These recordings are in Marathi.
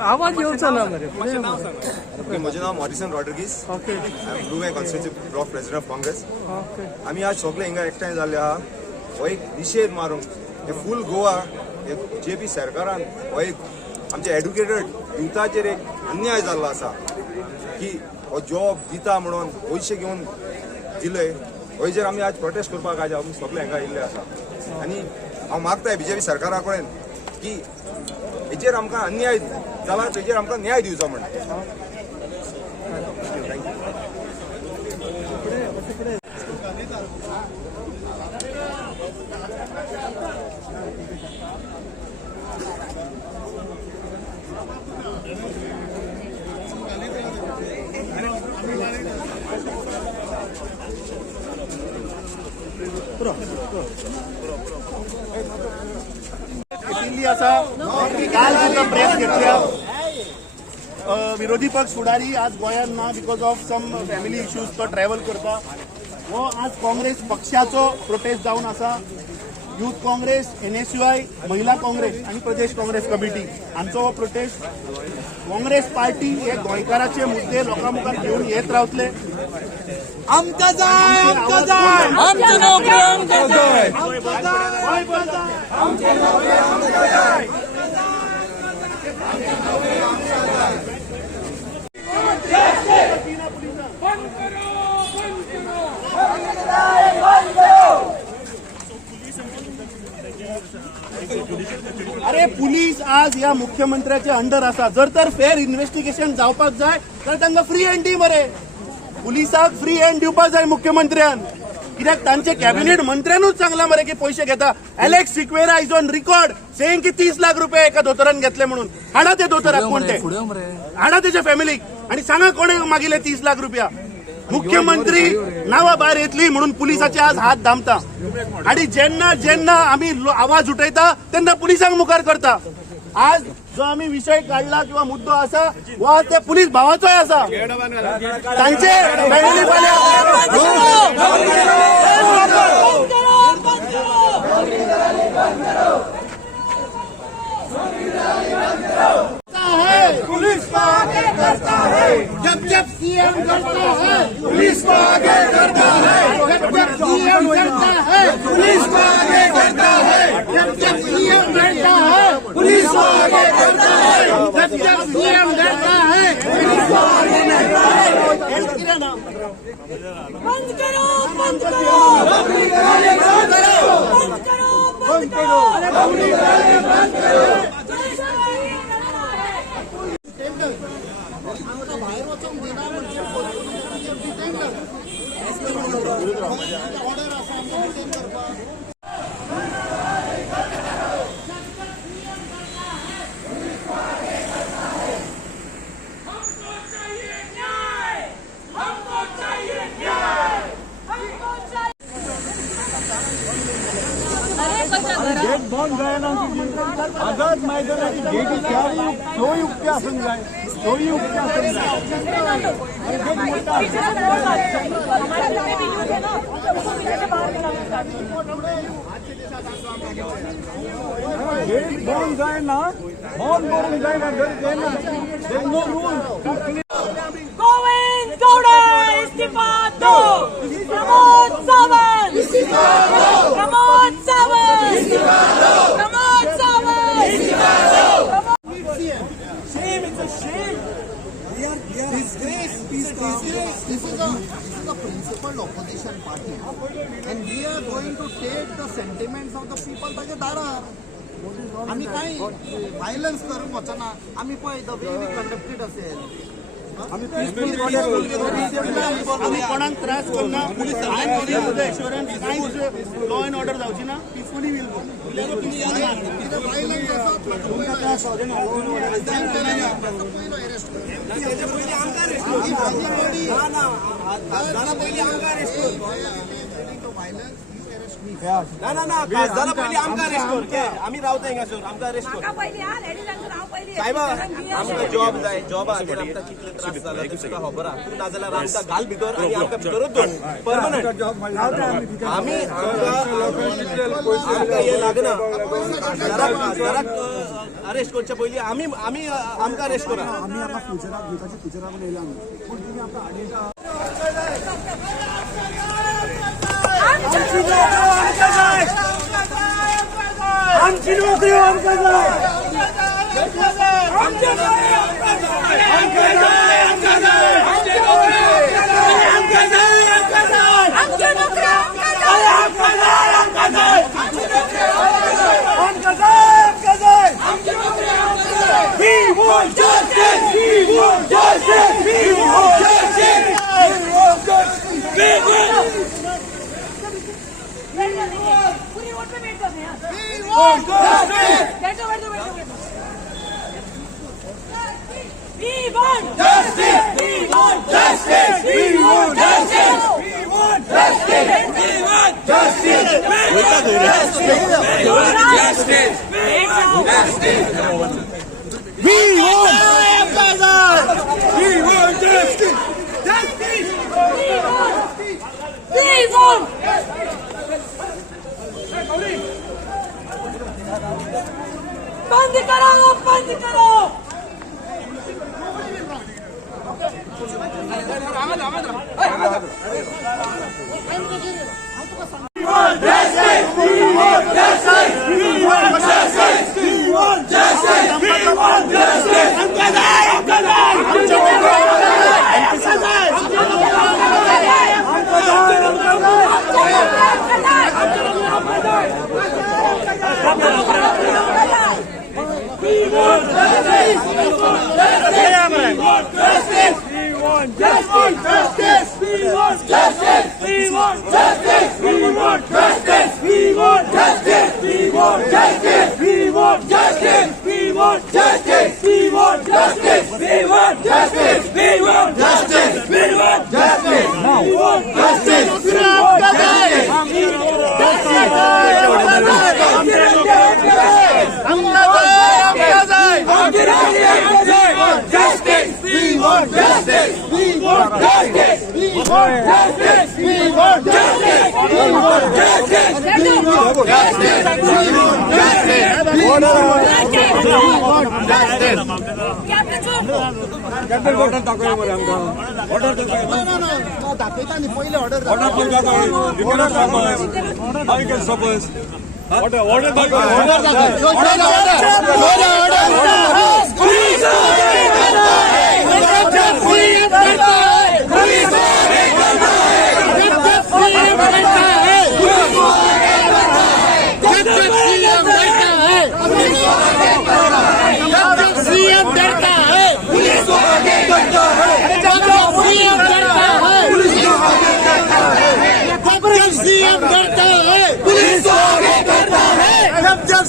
आवाज येऊचा ना मरे. ओके, माझे नाव मॉरिसन रॉड्रिगीस. ओके, ब्लू बँक constituency block president of Congress. आम्ही आज सगळे हिंगा एकठांय जाल्ले आहा. हो एक निषेध मारूंक हे फूल गोवा जेपी सरकारान हो एक आमच्या एड्युकेटेड युथाचेर एक अन्याय जाल्लो आसा की हो जॉब दिता म्हणून पयशे घेवन दिले. हेजेर आमी आज प्रोटेस्ट करपाक आज आमी सगळे हिंगा येयल्ले आसा. आनी हांव मागताय बीजेपी सरकारा कडेन की हेजेर आमकां अन्याय जाला, तेजेर आमकां न्याय दिवचो म्हणून. काल सुद्धा प्रेस घेतल्या. विरोधी पक्ष फुडारी आज गोंयांत ना because of some family issues तो ट्रॅव्हल करता. हो आज काँग्रेस पक्षाचो प्रोटेस्ट जावन आसा. यूथ काँग्रेस, NSUI, महिला काँग्रेस आणि प्रदेश काँग्रेस कमिटी हांचो हो प्रोटेस्ट. काँग्रेस पार्टी हे गोंयकाराचे मुद्दे लोकां मुखार घेवन येत रावतले. आमकां जाय, आमकां जाय, आमचे नोकरी आमकां जाय, आमकां जाय, आमकां जाय. अरे पुलीस आज या मुख्यमंत्र्याचे अंडर आसा. जर तर फेअर इन्व्हेस्टिगेशन जावपाक जाय तर तांकां फ्री हँड दी मरे. पुलिसाक फ्री हँड दिवपाक जाय मुख्यमंत्र्यान. कित्याक तांचे कॅबिनेट मंत्र्यानूच सांगला मरे की पयशे घेता. Alex Sequeira is on record saying की 30 लाख रुपये एका दोतोरान घेतले म्हणून. हाडा ते दोतोराक कोण ते, हाडा तेच्या फॅमिलीक आणि सांगा कोणे मागिले 30 लाख रुपया. मुख्यमंत्री नावा भायर येतली म्हणून पुलिसाचे आज हात धामता. आणि जेन्ना जेन्ना आम्ही आवाज उठयता तेन्ना पुलिसांक मुखार करता. आज जो आम्ही विषय काढला किंवा मुद्दो आसा वो आज त्या पुलीस भावाचोय आसा. तांचे फॅमिली पुलिस को आगे करता है जब जब सीएम करता है. पुलिस को आगे करता है जब जब सीएम करता है. पुलिस को आगे करता है जब जब सीएम करता है. पुलिस को आगे करता है जब जब सीएम करता है. पुलिस को आगे करता है. बंद करो, बंद करो, बंद करो, बंद करो, बंद करो, बंद करो. आझाद मैदानाची गेट सोयी उक्त्या आसूंक जाय. सोयी उक्त्या आसूंक जाय. गेट बंद जायना, बंद करूंक जायना. There no rule. Govind Gowda इस्तीफा दो. प्रमोद सावंत इस्तीफा दो. प्रमोद सावंत इस्तीफा दो. प्रमोद सावंत इस्तीफा दो. Shame, it's a shame. This is a principled opposition party, and we are going to take the sentiments of the people by the darar. आम्ही काही व्हायलन्स करूंक वचना. आम्ही पळय द वे वी कंडक्टेड असेल. आम्ही कोणाक त्रास करना. एश्युरन्स कांयच लॉ अँड ऑर्डर जावची ना. पिसफुली वील गो. ना खासदारा पयलीं आमकां अरेस्ट कर के आमी रावता हिंगासर आमकां अरेस्ट कर सायबा आमकां जॉब जाय जॉबा खातीर आमकां कितले त्रास जाला ते तुका खबर आहा तूं नाजाल्यार आमकां घाल भितर आनी आमकां भितरच दवर परमनंट आमी आमकां हें लागना खासदाराक अरेस्ट करच्या पयलीं आमी आमकां अरेस्ट करा आमची नोकरी आमकां जाय बंद करो बंद करो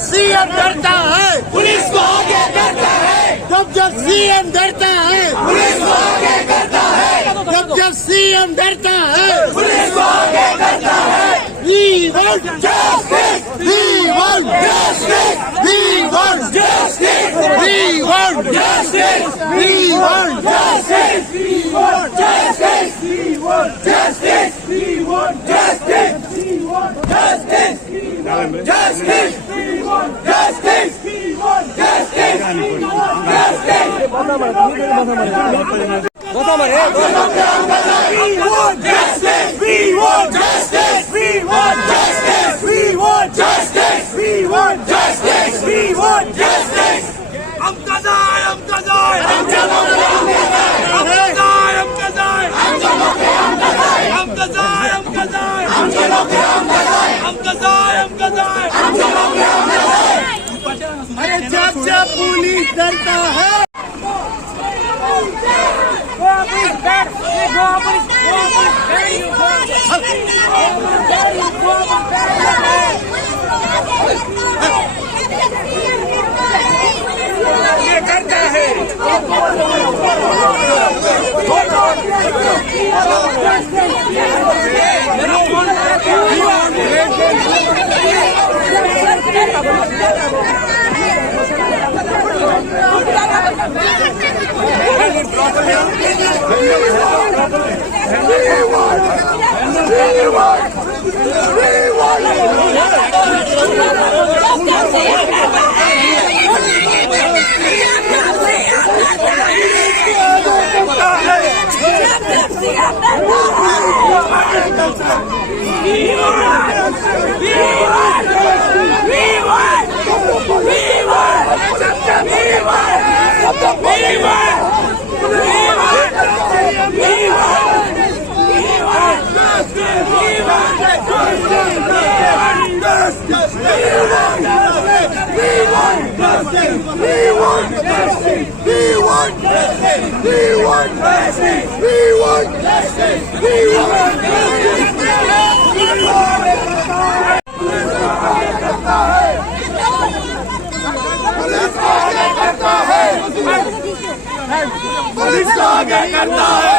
सीएम डरता है पुलिस को आगे करता है जब सीएम डरता है पुलिस को आगे करता है जब सीएम डरता है पुलिस को आगे करता है We want justice! We want justice! We want justice! We want justice! We want justice! We want justice! We want justice! We want justice! We want justice! We want justice! We want justice! We want justice! We want justice! We want justice! We want justice! We want justice! We want justice! We want justice! We want justice! आमका जाय आमका जाय आमका जाय आमका जाय आमका जाय आमका जाय आमका जाय आमका जाय आमका जाय आमका जाय अरे जब पुलिस डरता है करता है पुलिस को आगे करता है,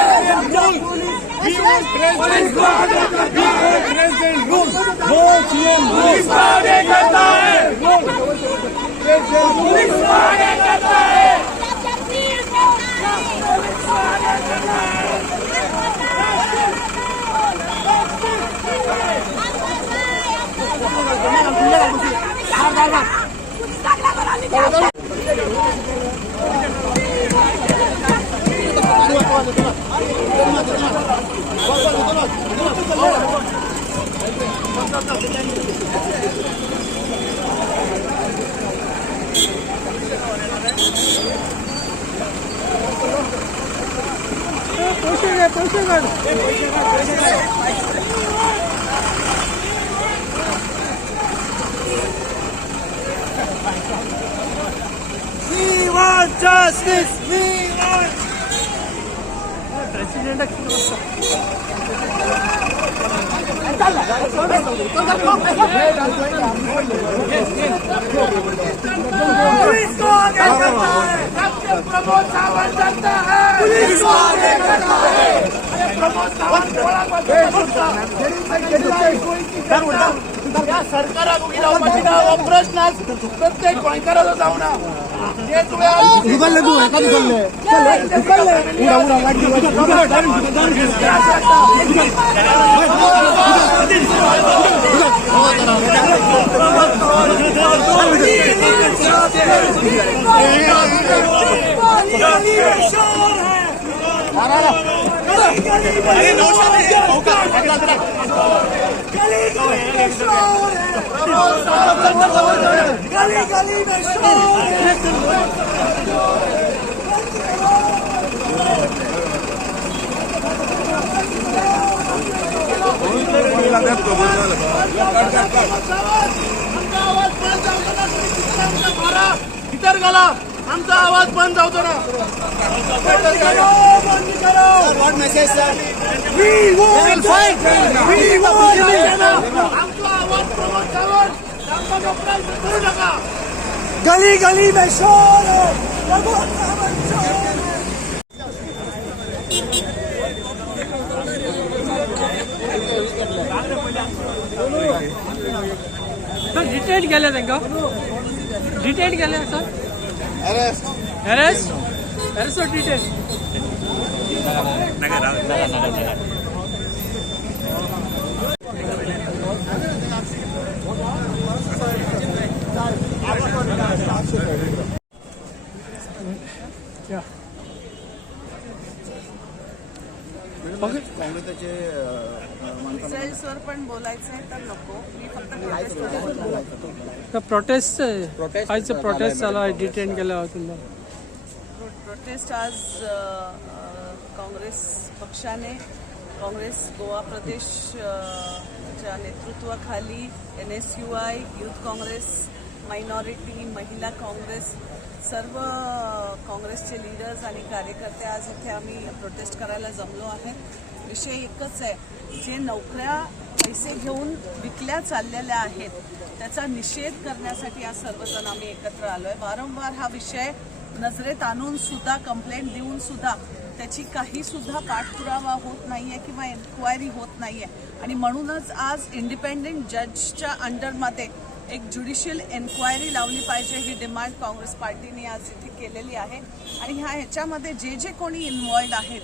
पुलिस को आगे करता है, पुलिस को आगे करता है, पुलिस को आगे करता है। We want justice. We want. President police को आगे करता है, प्रमोद सावंत करता है, पुलिस को आगे करता है, प्रमोद सावंत या सरकाराक हो प्रश्न आज प्रत्येक गोंयकाराचो जावना जे गली गली में शोर है। इतर गेला आमचा आवाज बंद जावचो ना What message, sir? We will fight. We will आमचा आवाज प्रमोद सावंत आमचा डॉक्टर करू नका गली गली में शोर है। प्रमोद सावंत शोर है। सर डिटेन केले तांकां डिटेन केले सर अरेस्ट अरेस्ट और डिटेन काँग्रेसचे रिझल्ट्सवर पण बोलायचं आहे तर नको मी फक्त प्रोटेस्ट आयचं प्रोटेस्ट चालू आहे डिटेन केल्या तुम्हाला प्रोटेस्ट आज काँग्रेस पक्षाने काँग्रेस गोवा प्रदेश च्या नेतृत्वाखाली NSUI यूथ काँग्रेस मायनॉरिटी महिला काँग्रेस सर्व काँग्रेसचे लीडर्स आणि कार्यकर्ते आज इथे आम्ही प्रोटेस्ट करायला जमलो आहे विषय एकच आहे जे नोकऱ्या पैसे घेऊन विकल्या चाललेल्या आहेत त्याचा निषेध करण्यासाठी आज सर्वजण आम्ही एकत्र आलोय वारंवार हा विषय नजरेत आणून सुद्धा कंप्लेंट देऊन सुद्धा त्याची काही सुद्धा पाठपुरावा होत नाहीये किंवा एन्क्वायरी होत नाहीये आणि म्हणूनच आज इंडिपेंडेंट जजच्या अंडरमध्ये एक ज्युडिशियल एन्क्वायरी लावली पाहिजे ही डिमांड काँग्रेस पार्टीने आज इथे केलेली आहे. आणि ह्याच्यामध्ये जे कोणी इन्व्हॉल्ड आहेत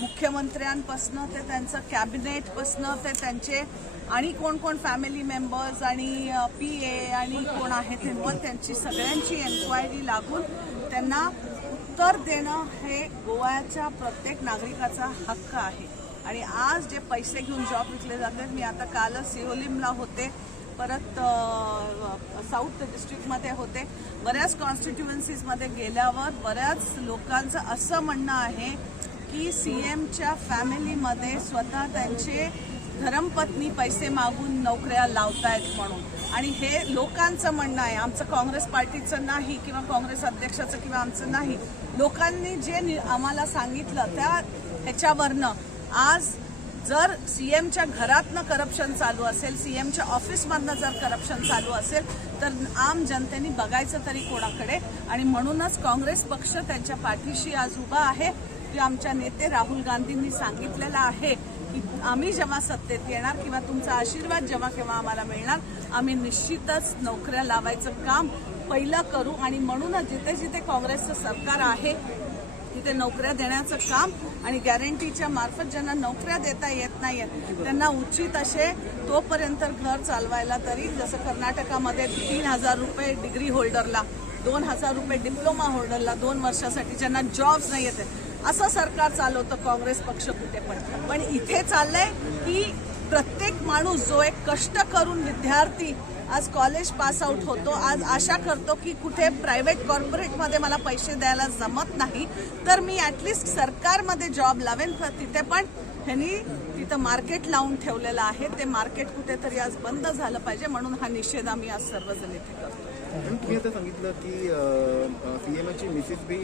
मुख्यमंत्र्यांपासनं ते त्यांचं कॅबिनेटपासनं ते त्यांचे आणि कोण फॅमिली मेंबर्स आणि PA आणि कोण आहेत इन्व्हॉल्व त्यांची सगळ्यांची एन्क्वायरी लागून त्यांना उत्तर देणं हे गोव्याच्या प्रत्येक नागरिकाचा हक्क आहे. आणि आज जे पैसे घेऊन जॉब विकले जातात, मी आता कालच सिओलिमला होते, परत साऊथ डिस्ट्रिक्टमध्ये होते, बऱ्याच कॉन्स्टिट्युएन्सीजमध्ये गेल्यावर बऱ्याच लोकांचं असं म्हणणं आहे की CMच्या फॅमिलीमध्ये स्वतः त्यांचे धर्मपत्नी पैसे मागून नोकऱ्या लावतायत म्हणून. आणि हे लोकांचं म्हणणं आहे, आमचं काँग्रेस पार्टीचं नाही किंवा काँग्रेस अध्यक्षाचं किंवा आमचं नाही. लोकांनी जे आम्हाला सांगितलं त्या ह्याच्यावरनं आज जर CMच्या घरातनं करप्शन चालू असेल, CMच्या ऑफिसमधनं जर करप्शन चालू असेल तर आम जनतेने बघायचं तरी कोणाकडे. आणि म्हणूनच काँग्रेस पक्ष त्यांच्या पाठीशी आज उभा आहे की आमच्या नेते राहुल गांधींनी सांगितलेलं आहे की आम्ही जेव्हा सत्तेत येणार किंवा तुमचा आशीर्वाद जेव्हा केव्हा आम्हाला मिळणार, आम्ही निश्चितच नोकऱ्या लावायचं काम पहिलं करू. आणि म्हणूनच जिथे जिथे काँग्रेसचं सरकार आहे तिथे नोकऱ्या देण्याचं काम आणि गॅरंटीच्या मार्फत ज्यांना नोकऱ्या देता येत नाहीत त्यांना उचित असे तोपर्यंत घर चालवायला तरी, जसं कर्नाटकामध्ये 3,000 रुपये डिग्री होल्डरला, 2,000 रुपये डिप्लोमा होल्डरला 2 वर्षासाठी ज्यांना जॉब्स नाही येत, असं सरकार चालवतं काँग्रेस पक्ष कुठे पण इथे चाललंय की प्रत्येक माणूस जो एक कष्ट करून विद्यार्थी आज कॉलेज पास आउट होतो, आज आशा करतो की कुठे प्रायव्हेट कॉर्पोरेटमध्ये मला पैसे द्यायला जमत नाही तर मी ॲटलिस्ट सरकारमध्ये जॉब लावेन. तिथे पण ह्यांनी तिथं मार्केट लावून ठेवलेलं आहे, ते मार्केट कुठेतरी आज बंद झालं पाहिजे. म्हणून हा निषेध आम्ही आज सर्वजण इथे करतो. तुम्ही आता सांगितलं की CMची मिसेस बी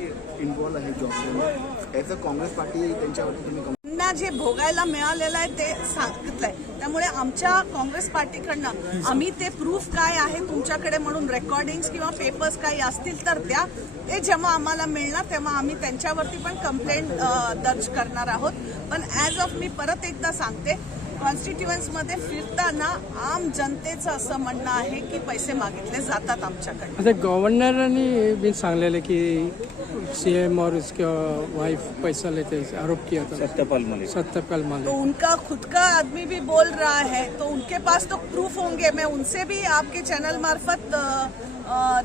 इन्व्हॉल्व आहे जॉबमध्ये. ॲज अ काँग्रेस पार्टी त्यांच्यावरती तुम्ही त्यांना जे भोगायला मिळालेलं आहे ते सांगितलंय. त्यामुळे आमच्या काँग्रेस पार्टीकडनं आम्ही ते प्रूफ काय आहे तुमच्याकडे म्हणून रेकॉर्डिंग्स किंवा पेपर्स काही असतील तर द्या. ते जेव्हा आम्हाला मिळणार तेव्हा आम्ही त्यांच्यावरती पण कंप्लेंट दर्ज करणार आहोत. पण ॲज ऑफ मी परत एकदा सांगते, कॉन्स्टिट्युएन्समध्ये फिरताना आम जनतेचं असं म्हणणं आहे की पैसे मागितले जातात आमच्याकडे. आता गव्हर्नरांनी भी सांगलेलं की CM और उसके वाइफ पैसा लेते आरोप किया था सत्यपाल मलिक. तो उनका खुद का आदमी भी बोल रहा है तो उनके पास तो प्रूफ होंगे. मैं उनसे भी आपके चैनल मार्फत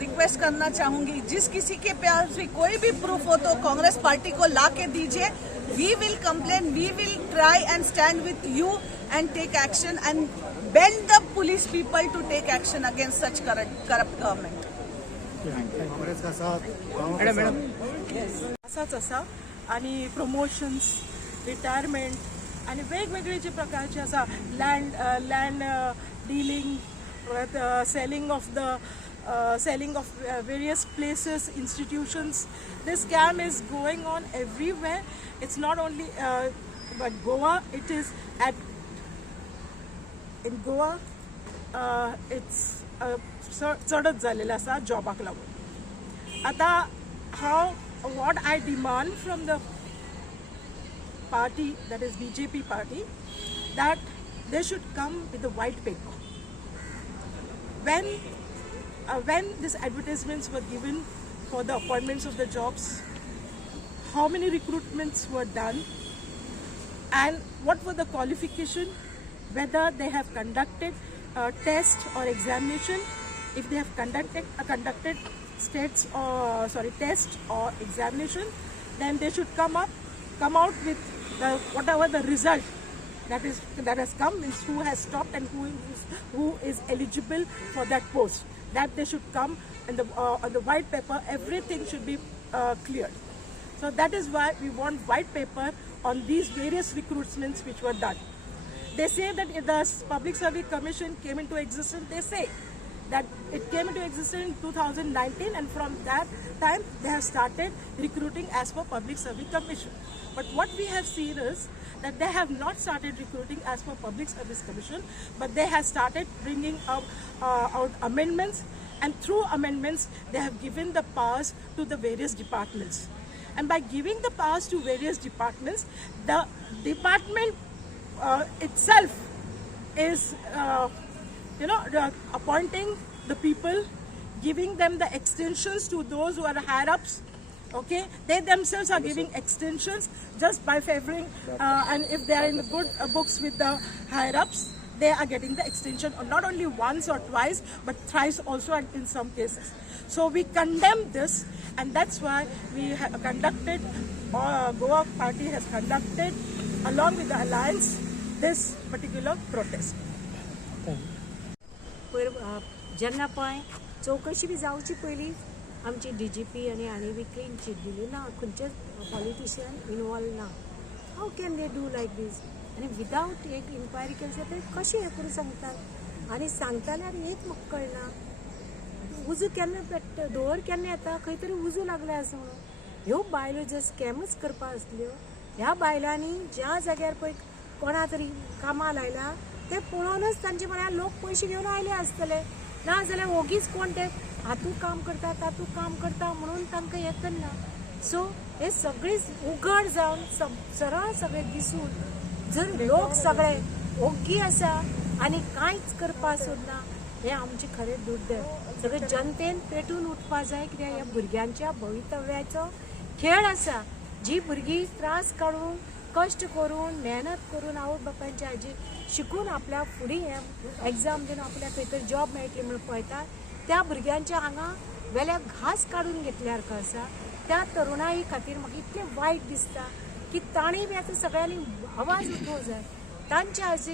रिक्वेस्ट करना चाहूंगी, जिस किसी के पास भी कोई भी प्रूफ हो तो कांग्रेस पार्टी को ला के दीजिए. We will complain, we will try and stand with you and take action and bend the police people to take action against such corrupt government. असाच असा आणि प्रमोशन्स, रिटायरमेंट आणि वेगवेगळे जे प्रकारचे असा land dealing, selling of various places, institutions. This scam is going on everywhere. It's not only but Goa. It is in Goa, it's चढत झालेला असा जॉबाक लागून. आता what I demand from the party, that is BJP party, that they should come with a white paper. When these advertisements were given for the appointments of the jobs, how many recruitments were done, and what were the qualification, whether they have conducted a test or examination. If they have conducted test or examination, then they should come out with whatever the result that has come, means who has stopped and who is eligible for that post. That they should come on the white paper. Everything should be cleared. So that is why we want white paper on these various recruitments which were done. They say that if the Public Service Commission came into existence, they say that it came into existence in 2019, and from that time they have started recruiting as per Public Service Commission. But what we have seen is that they have not started recruiting as per Public Service Commission, but they have started bringing out amendments, and through amendments they have given the powers to the various departments. And by giving the powers to various departments, the department itself is appointing the people, giving them the extensions to those who are higher ups. Okay, they themselves are giving extensions just by favoring, and if they are in the good books with the higher ups, they are getting the extension not only once or twice, but thrice also, and in some cases. So we condemn this, and that's why we have conducted, Goa Party has conducted, along with the alliance, this particular protest. जेन्ना पळय चौकशी बी जावची पयलीं आमची DGP आनी बी क्लीन चीट दिली ना, खंयचेच पॉलिटिशियन इनवॉल्व ना. हाव कॅन दे डू लायक दीस? आनी विदाउट एक इन्क्वायरी केली ते कशें हें करून सांगतात? आनी सांगताल्यार एक म्हाका कळना, उजो केन्ना पेट्टा, धुंवर केन्ना येता, खंय तरी उजो लागले आसा म्हणून. ह्यो बायलो जे स्कॅमच करपा आसल्यो, ह्या बायलांनी ज्या जाग्यार पळय कोणा तरी कामां लायला ते पळोवनच तांचे म्हळ्यार लोक पयशे घेवन आयले आसतले, ना जाल्यार ओगीच कोण ते हातू काम करता तातू काम करता म्हणून तांकां हें करना. सो हे सगळेच उघड जावन सरळ सगळे दिसून जर लोक सगळे ओग्गी आसा आनी कांयच करपा सोदना, हे आमचे खरें दुर्दैव. सगळे जनतेन पेटून उठपा जाय, कित्याक ह्या भुरग्यांच्या भवितव्याचो खेळ आसा. जी भुरगीं त्रास काडून कश्ट करून मेहनत करून आवय बापायच्या हाजेर शिकून आपल्या फुडें हें एग्जाम दिवन आपल्याक खंय तरी जॉब मेळटली म्हणून पळयतात, त्या भुरग्यांच्या हांगा वेल्या घास काडून घेतल्यार कशें आसा. त्या तरुणाई खातीर म्हाका इतलें वायट दिसता की तांणी बी आतां सगळ्यांनी आवाज उठोवंक जाय. तांचे हाजे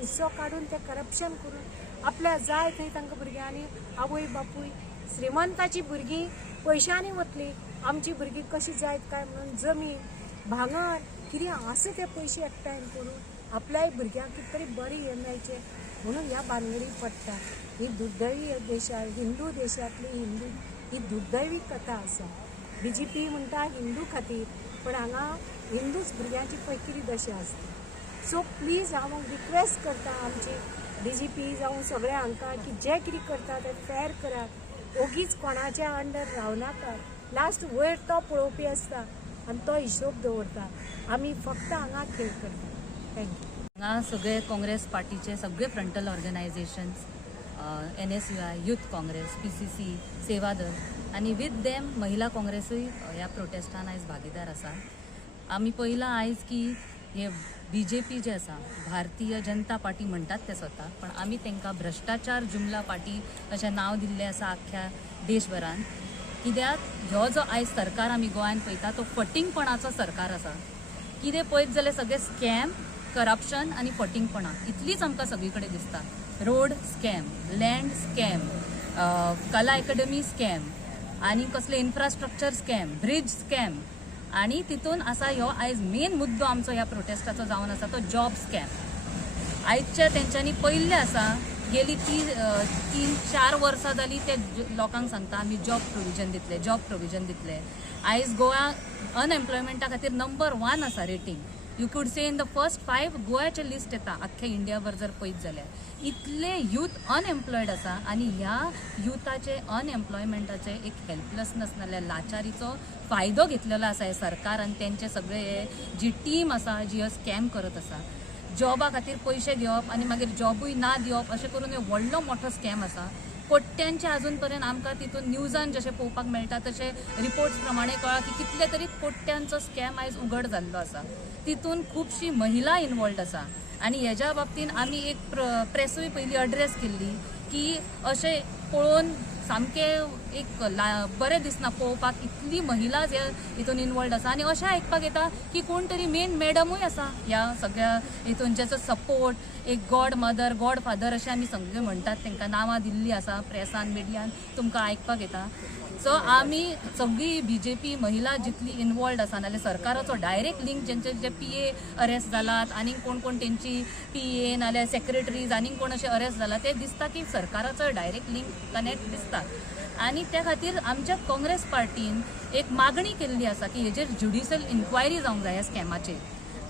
हिस्सो काडून ते करप्शन करून आपल्या जाय थंय तांकां भुरग्यांनी आवय बापूय, श्रीमंताची भुरगीं पयशांनी वतली, आमची भुरगीं कशी जायत काय म्हणून जमीन भांगर कितें आसा ते पयशे एकठांय करून आपल्याय भुरग्यांक कितें तरी बरें हें मेळचें म्हणून ह्या भानगडी पडटा. ही दुर्दैवी देशां, हिंदू देशांतली ही दुर्दैवी कथा आसा. BJP म्हणटा हिंदू खातीर, पण हांगा हिंदूच भुरग्यांची पळय कितें दशा आसता. सो प्लीज हांव रिक्वेस्ट करता आमची DGP जावं सगळ्या हांकां की जे कितें करता ते फेर करात, ओगीच कोणाच्या अंडर रावनाका. लास्ट वयर तो पळोवपी आसता आनी तो हिशोब दवरता. आमी फक्त हांगा खेळ करता. थँक्यू. हांगा सगळे काँग्रेस पार्टीचे सगळे frontal organisations, NSUI, youth Congress, PCC, सेवा दल आनी विथ देम महिला काँग्रेसूय ह्या प्रोटेस्टान आयज भागीदार आसा. आमी पयलां आयज की हे BJP जे आसा, भारतीय जनता पार्टी म्हणटात ते स्वता, पण आमी तांकां भ्रश्टाचार जुमला पार्टी अशें नांव दिल्लें आसा आख्ख्या देशभरान. कित्याक ह्यो जो आयज सरकार आमी गोंयांत पळयता तो फटिंगपणाचो सरकार आसा. कितें पळयत जाल्यार सगळे स्कॅम, करप्शन आनी फटिंगपणां इतलीच आमकां सगळी कडेन दिसता. रोड स्कॅम, लँड स्कॅम, कला अकॅडमी स्कॅम, आनी कसले इन्फ्रास्ट्रक्चर स्कॅम, ब्रिज स्कॅम, आनी तितून आसा ह्यो आयज मेन मुद्दो आमचो ह्या प्रोटेस्टाचो जावन आसा तो जॉब स्कॅम. आयजच्या तेंच्यांनी पयल्ले आसा, गेली 3-4 वर्सां जाली ते लोकांक सांगता आमी जॉब प्रोविजन दितले. आयज गोवा अनएम्प्लॉयमेंटा खातीर नंबर 1 आसा rating. You could say in the first 5 गोव्याचे लिस्ट येता आख्ख्या इंडियाभर जर पळयत जाल्यार. इतले यूथ अनएम्प्लॉयड आसा आनी ह्या युथाचे अनएम्प्लॉयमेंटाचे एक हेल्पलेसनेस नाल्यार लाचारीचो फायदो घेतलेलो आसा हे सरकार आनी तेंचे सगळे हे जी टीम आसा जी स्कॅम करत आसा. जॉबा खातीर पयशे घेवप आनी मागीर जॉबूय ना दिवप अशें करून हे व्हडलो मोठो स्कॅम आसा. कोट्यांचे अजून पर्यंत आमकां तितून न्यूजान जशें पळोवपाक मेळटा तशें रिपोर्ट्स प्रमाणे कळ्ळा की कितले तरी कोट्यांचो स्कॅम आयज उघड जाल्लो आसा. तितून खुबशी महिला इनवॉल्ड आसा आनी हेज्या बाबतीन आमी एक प्रेसूय पयलीं अड्रेस केल्ली की अशें पळोवन सामकें एक बरें दिसना पळोवपाक इतली महिला हितून इनवॉल्ड आसा. आनी अशें आयकपाक येता की कोण तरी मेन मॅडमूय आसा ह्या सगळ्या हितून जेचो सपोर्ट एक गॉड मदर गॉड फादर अशें आमी सगळे म्हणटात तांकां नांवां दिल्लीं आसा प्रेसान मिडियान तुमकां आयकपाक येता. सो आमी सगळी BJP महिला जितली इनवॉल्ड आसा नाल्यार सरकाराचो डायरेक्ट लिंक जेंचे जे PA अरेस्ट जालात आनीक कोण कोण तेंची PA नाल्यार सेक्रेटरीज आनीक कोण अशें अरेस्ट जाला ते दिसता की सरकाराचो डायरेक्ट लिंक कनेक्ट दिसता. आनी त्या खातीर आमच्या काँग्रेस पार्टीन एक मागणी केल्ली आसा की हेजेर ज्युडिशियल इन्क्वायरी जावंक जाय ह्या स्कॅमाचेर.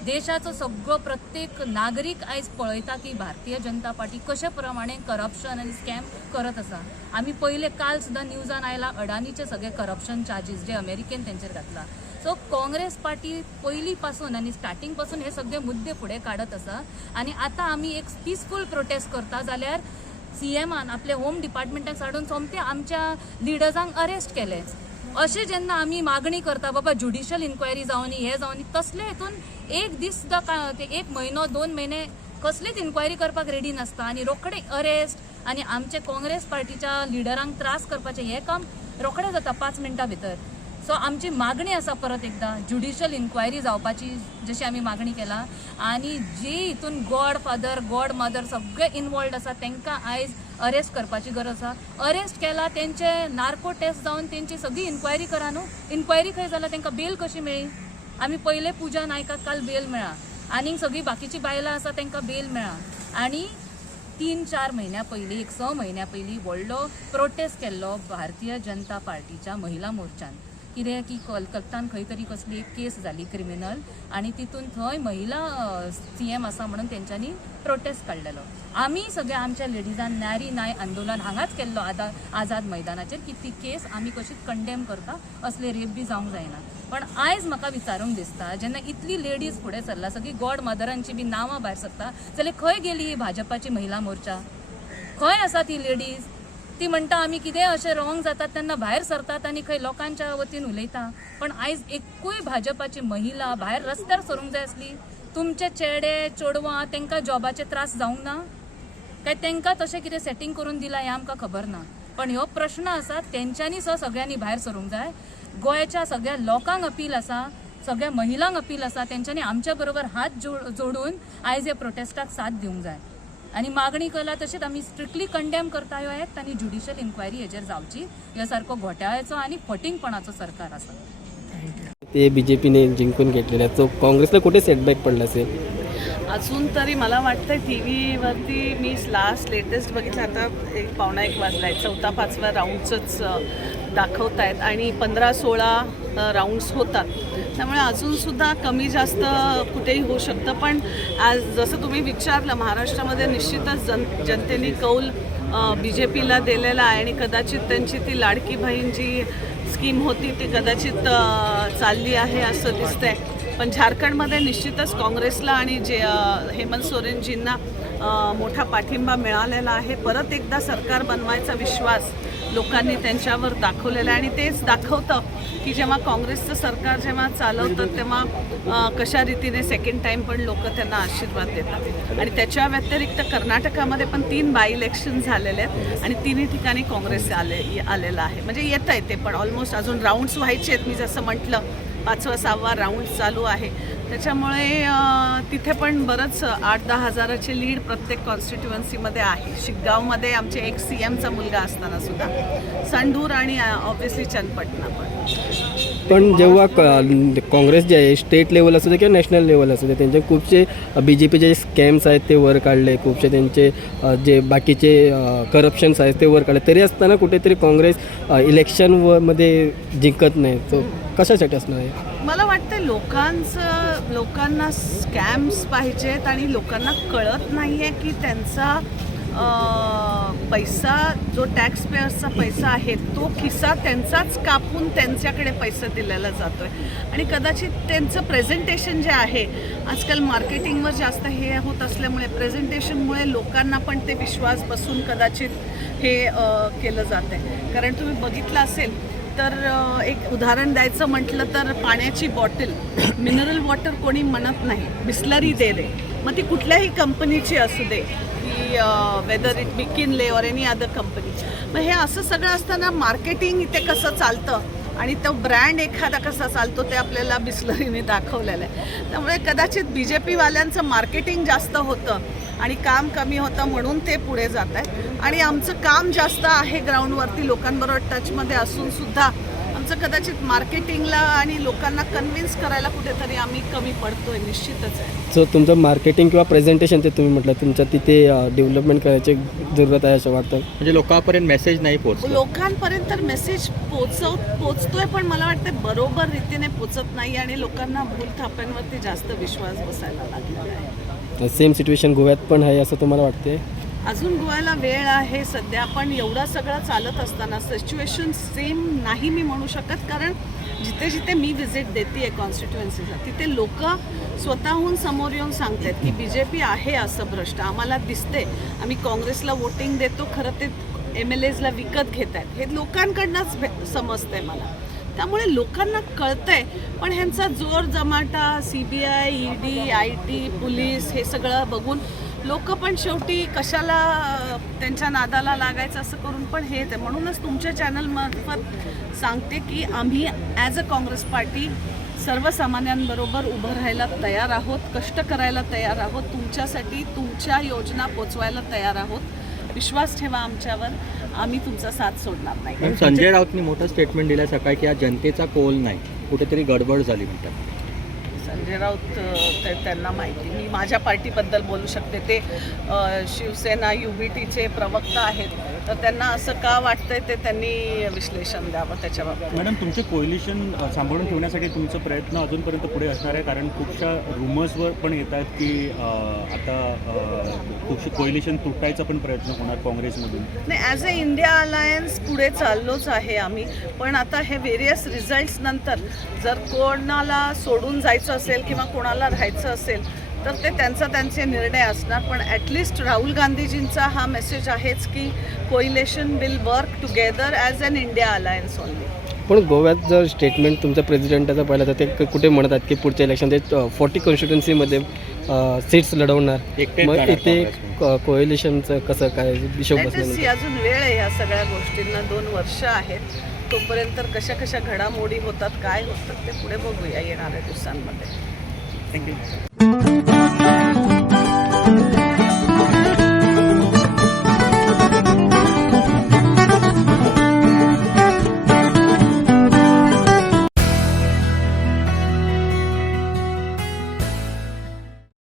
देशाचो सगळो प्रत्येक नागरीक आयज पळयता की भारतीय जनता पार्टी कशे प्रमाणे करप्शन आनी स्कॅम करत आसा. आमी पयले काल सुद्दां न्यूजान आयला अडानीचे सगळे करप्शन चार्जीस जे अमेरिकेन तेंचेर घातला. सो काँग्रेस पार्टी पयली पासून आनी स्टार्टींग पासून हे सगळे मुद्दे फुडें काडत आसा. आनी आतां आमी एक पिसफूल प्रोटेस्ट करता जाल्यार CMन आपले होम डिपार्टमेंटाक साडून सोमते आमच्या लिडर्सांक अरेस्ट केले. अशें जेन्ना आमी मागणी करता बाबा ज्युडिशियल इन्क्वायरी जावनी हे जावनी तसले हितून एक दीस सुद्दां 1 म्हयनो 2 म्हयने कसलीच इन्क्वायरी करपाक रेडी नासता आनी रोखडे अरेस्ट आनी आमचे काँग्रेस पार्टीच्या लिडरांक त्रास करपाचें हें काम रोखडें जाता 5 मिनटां भितर. सो आमची मागणी आसा परत एकदा ज्युडिशियल इन्क्वायरी जावपाची जशी आमी मागणी केला आनी जी हितून गॉडफादर गॉड मदर सगळे इनवॉल्ड आसा तांकां आयज अरेस्ट करपाची गरज आसा. अरेस्ट केला तेंचे नार्को टेस्ट जावन तेंची सगळी इन्क्वायरी करा न्हू. इन्क्वायरी खंय जाल्यार तांकां बेल कशी मेळ्ळी. आमी पयले पुजा नायकाक काल बेल मेळ्ळा आनीक सगळी बाकीची बायलां आसा तांकां बेल मेळ्ळा. आनी 3-4 म्हयन्या पयलीं 6 म्हयन्या पयलीं व्हडलो प्रोटेस्ट केल्लो भारतीय जनता पार्टीच्या महिला मोर्चान. कित्याक की कलकत्तान खंय तरी कसली एक केस जाली क्रिमिनल आनी तितून थंय महिला CM आसा म्हणून तेंच्यांनी प्रोटेस्ट काडलेलो. आमी सगळे आमच्या लेडीजान नारी न्याय आंदोलन हांगाच केल्लो आझाद मैदानाचेर की ती केस आमी कशीच कंडेम करता असले रेप बी जावंक जायना. पण आयज म्हाका विचारूंक दिसता जेन्ना इतली लेडीज फुडें सरला सगळी गॉड मदरांची बी नांवां भायर सरता जाल्यार खंय गेली ही भाजपाची महिला मोर्चा. खंय आसा ती लेडीज. ती म्हणटा आमी कितें अशें रॉंग जातात तेन्ना भायर सरतात आनी खंय लोकांच्या वतीन उलयता. पण आयज एकूय भाजपाची महिला भायर रस्त्यार सरूंक जाय आसली. तुमचे चेडे चोडवां तांकां जॉबाचे त्रास जावंक ना काय तांकां तशें कितें सेटींग करून दिलां हें आमकां खबर ना. पण ह्यो प्रश्न आसा तेंच्यांनी सगळ्यांनी भायर सरूंक जाय. गोंयच्या सगळ्या लोकांक अपील आसा सगळ्या महिलांक अपील आसा तेंच्यांनी आमच्या बरोबर हात जोडून आयज ह्या प्रोटेस्टाक साथ दिवंक जाय. आनी मागणी केला तशेंच आमी स्ट्रिक्टली कंडेम करता ह्यो एक्ट आनी ज्युडिशियल इन्क्वायरी हेजेर जावची. ह्या सारको घोटाळ्याचो आनी फटींगपणाचो सरकार आसा. ते BJPने जिंकून घेतलेले तो काँग्रेसला कुठे सेटबॅक पडला असेल. अजून तरी मला वाटतं TV वरती मी लेटेस्ट बघितलं आता 1:15 वाजला आहे 4-5व्या राऊंडचंच दाखवत आहेत आणि 15-16 राऊंड्स होतात. त्यामुळे अजूनसुद्धा कमी जास्त कुठेही होऊ शकतं. पण आज जसं तुम्ही विचारलं महाराष्ट्रामध्ये निश्चितच जनतेने कौल BJPला दिलेला आहे आणि कदाचित त्यांची ती लाडकी बहीण जी स्कीम होती ती कदाचित चालली आहे असं दिसतंय. पण झारखंडमध्ये निश्चितच काँग्रेसला आणि हेमंत सोरेनजींना मोठा पाठिंबा मिळालेला आहे. परत एकदा सरकार बनवायचा विश्वास लोकांनी त्यांच्यावर दाखवलेला आहे आणि तेच दाखवतं की जेव्हा काँग्रेसचं सरकार जेव्हा चालवतं तेव्हा कशा रीतीने सेकंड टाईम पण लोक त्यांना आशीर्वाद देतात. आणि त्याच्या व्यतिरिक्त कर्नाटकामध्ये पण 3 बाय इलेक्शन झालेले आहेत आणि 3ही ठिकाणी काँग्रेस आलेला आहे. म्हणजे येत आहे ते पण ऑलमोस्ट अजून राऊंड्स व्हायचे आहेत. मी जसं म्हटलं 5वा-6वा राऊंड चालू आहे. त्याच्यामुळे तिथे पण बरंच 8-10 हजाराची लीड प्रत्येक कॉन्स्टिट्युएन्सीमध्ये आहे. शिग्गावमध्ये आमचे एक CMचा मुलगा असताना सुद्धा संढूर आणि ऑब्व्हियसली चन्नपटना पण जेव्हा काँग्रेस जे आहे स्टेट लेवल असू दे किंवा नॅशनल लेवल असू दे त्यांचे खूपसे BJPचे जे स्कॅम्स आहेत ते वर काढले. खूपसे त्यांचे जे बाकीचे करप्शन्स आहेत ते वर काढले. तरी असताना कुठेतरी काँग्रेस इलेक्शनमध्ये जिंकत नाही. तो कशासाठी असणार आहे. मला वाटतं लोकांना स्कॅम्स पाहिजेत आणि लोकांना कळत नाही आहे की त्यांचा पैसा जो टॅक्स पेअर्सचा पैसा आहे तो खिसा त्यांचाच कापून त्यांच्याकडे पैसा दिलेला जातो आहे. आणि कदाचित त्यांचं प्रेझेंटेशन जे आहे आजकाल मार्केटिंगवर जास्त हे होत असल्यामुळे प्रेझेंटेशनमुळे लोकांना पण ते विश्वास बसून कदाचित हे केलं जात आहे. कारण तुम्ही बघितलं असेल तर एक उदाहरण द्यायचं म्हटलं तर पाण्याची बॉटल मिनरल वॉटर कोणी म्हणत नाही. बिस्लरी दे रे मग ती कुठल्याही कंपनीची असू दे की वेदर इट McKinley और एनी अदर कंपनी. मग हे असं सगळं असताना मार्केटिंग इथे कसं चालतं आणि तो ब्रँड एखादा कसा चालतो ते आपल्याला बिस्लरीने दाखवलेलं आहे. त्यामुळे कदाचित BJPवाल्यांचं मार्केटिंग जास्त होतं आणि काम कमी होतं म्हणून ते पुढे जात आहेत. आणि आमचं काम जास्त आहे ग्राउंडवरती लोकांबरोबर टचमध्ये असून सुद्धा आमचं कदाचित मार्केटिंगला आणि लोकांना कन्व्हिन्स करायला कुठेतरी आम्ही कमी पडतोय निश्चितच आहे. सो तुमचं मार्केटिंग किंवा प्रेझेंटेशन ते तुम्ही म्हटलं तुमच्या तिथे डेव्हलपमेंट करायची जरूरत आहे असं वाटतं. म्हणजे लोकांपर्यंत मेसेज नाही पोहोचतो. लोकांपर्यंत तर मेसेज पोचतोय पण मला वाटतं बरोबर रीतीने पोचत नाही आणि लोकांना भूलथापांवरती जास्त विश्वास बसायला लागलेला आहे. सेम सिच्युएशन गोव्यात पण आहे असं तुम्हाला वाटते. अजून गोव्याला वेळ आहे सध्या. पण एवढं सगळं चालत असताना सिच्युएशन सेम नाही मी म्हणू शकत. कारण जिथे जिथे मी व्हिजिट देते कॉन्स्टिट्युएन्सीला तिथे लोक स्वतःहून समोर येऊन सांगतात की BJP आहे असं भ्रष्ट आम्हाला दिसते, आम्ही काँग्रेसला वोटिंग देतो, खरं ते MLAsला विकत घेत आहेत, हे लोकांकडनंच समजतंय मला. त्यामुळे लोकांना कळतंय, पण ह्यांचा जोर जमाटा CBI, ED, IT, पोलीस हे सगळं बघून लोक पण शेवटी कशाला त्यांच्या नादाला लागायचं असं करून पण हे येते. म्हणूनच तुमच्या चॅनलमार्फत सांगते की आम्ही ॲज अ काँग्रेस पार्टी सर्वसामान्यांबरोबर उभं राहायला तयार आहोत, कष्ट करायला तयार आहोत, तुमच्यासाठी तुमच्या योजना पोचवायला तयार आहोत. विश्वास ठेवा आमच्यावर, आम्ही तुमचा साथ सोडणार नाही. संजय राऊतनी मोठं स्टेटमेंट दिलं सकाळी की हा जनतेचा कौल नाही, कुठेतरी गडबड झाली म्हणतात. संजय राऊत त्यांना माहिती, मी माझ्या पार्टीबद्दल बोलू शकते, ते शिवसेना UBTचे प्रवक्ता आहेत, तर त्यांना असं का वाटतंय ते त्यांनी विश्लेषण द्यावं त्याच्याबाबत. मॅडम, तुमचे कोएलिशन सांभाळून ठेवण्यासाठी तुमचा प्रयत्न अजूनपर्यंत पुढे असणार आहे, कारण खूपशा रुमर्सवर पण येत आहेत की आता खूपशे कोएलिशन तुटायचा पण प्रयत्न होणार काँग्रेसमधून. नाही, ॲज अ इंडिया अलायन्स पुढे चाललोच आहे आम्ही, पण आता हे व्हेरियस रिझल्ट्स नंतर जर कोणाला सोडून जायचं असेल किंवा कोणाला राहायचं असेल तर ते त्यांचे निर्णय असणार. पण ॲटलिस्ट राहुल गांधीजींचा हा मेसेज आहेच की coalition will work together as an India alliance only. पण गोव्यात जर स्टेटमेंट तुमच्या प्रेसिडेंटाचं पाहिलं तर ते कुठे म्हणतात की पुढच्या इलेक्शन ते 40 कॉन्स्टिट्युन्सीमध्ये सीट्स लढवणार, मग इथे कोएलिशनचं कसं काय हिशोब बसणार? अजून वेळ आहे ह्या सगळ्या गोष्टींना, 2 वर्ष आहेत, तोपर्यंत कशा घडामोडी होतात, काय होतात ते पुढे बघूया येणाऱ्या दिवसांमध्ये. थँक्यू.